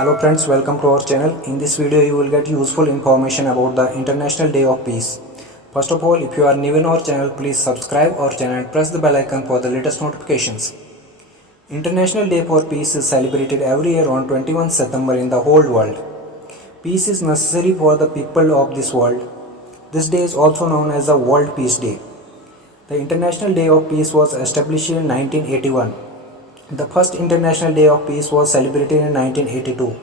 Hello friends, welcome to our channel. In this video you will get useful information about the International Day of Peace. First of all, if you are new in our channel, please subscribe our channel and press the bell icon for the latest notifications. International Day for Peace is celebrated every year on 21 September in the whole world. Peace is necessary for the people of this world. This day is also known as the World Peace Day. The International Day of Peace was established in 1981. The first International Day of Peace was celebrated in 1982.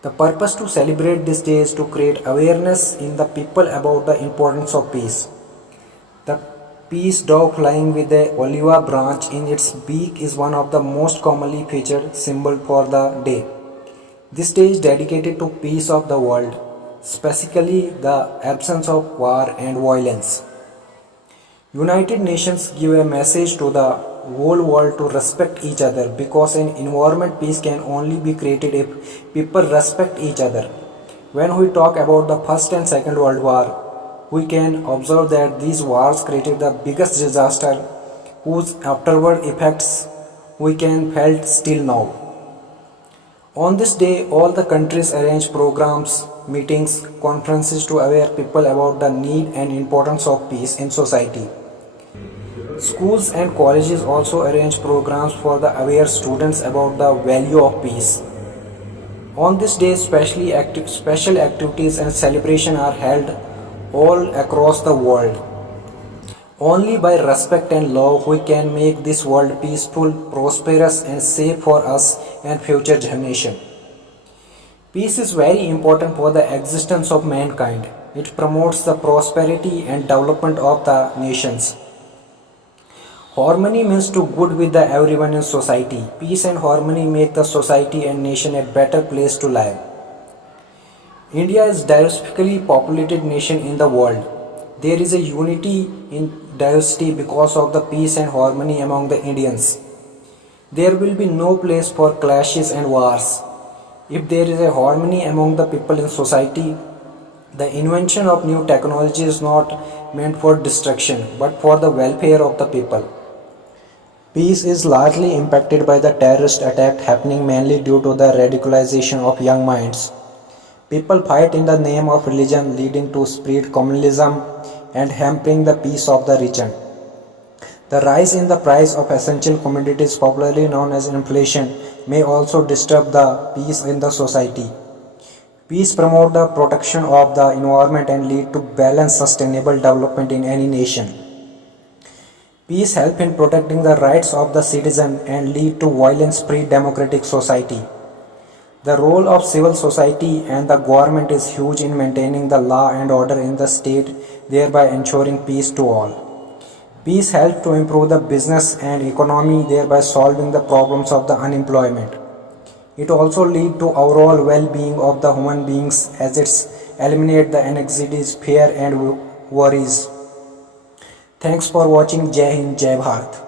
The purpose to celebrate this day is to create awareness in the people about the importance of peace. The peace dog flying with the olive branch in its beak is one of the most commonly featured symbols for the day. This day is dedicated to peace of the world, specifically the absence of war and violence. United Nations give a message to the whole world to respect each other because an environment peace can only be created if people respect each other. When we talk about the First and Second World War, we can observe that these wars created the biggest disaster whose afterward effects we can felt still now. On this day, all the countries arrange programs, meetings, conferences to aware people about the need and importance of peace in society. Schools and colleges also arrange programs for the aware students about the value of peace. On this day, special activities and celebration are held all across the world. Only by respect and love we can make this world peaceful, prosperous and safe for us and future generation. Peace is very important for the existence of mankind. It promotes the prosperity and development of the nations. Harmony means to good with the everyone in society. Peace and harmony make the society and nation a better place to live. India is diversically populated nation in the world. There is a unity in diversity because of the peace and harmony among the Indians. There will be no place for clashes and wars. If there is a harmony among the people in society, the invention of new technology is not meant for destruction but for the welfare of the people. Peace is largely impacted by the terrorist attack happening mainly due to the radicalization of young minds. People fight in the name of religion, leading to spread communalism and hampering the peace of the region. The rise in the price of essential commodities, popularly known as inflation, may also disturb the peace in the society. Peace promotes the protection of the environment and lead to balanced sustainable development in any nation. Peace helps in protecting the rights of the citizen and lead to violence-free democratic society. The role of civil society and the government is huge in maintaining the law and order in the state, thereby ensuring peace to all. Peace helps to improve the business and economy, thereby solving the problems of the unemployment. It also leads to overall well-being of the human beings as it eliminates the anxieties, fear and worries. Thanks for watching. Jai Hind, Jai Bharat.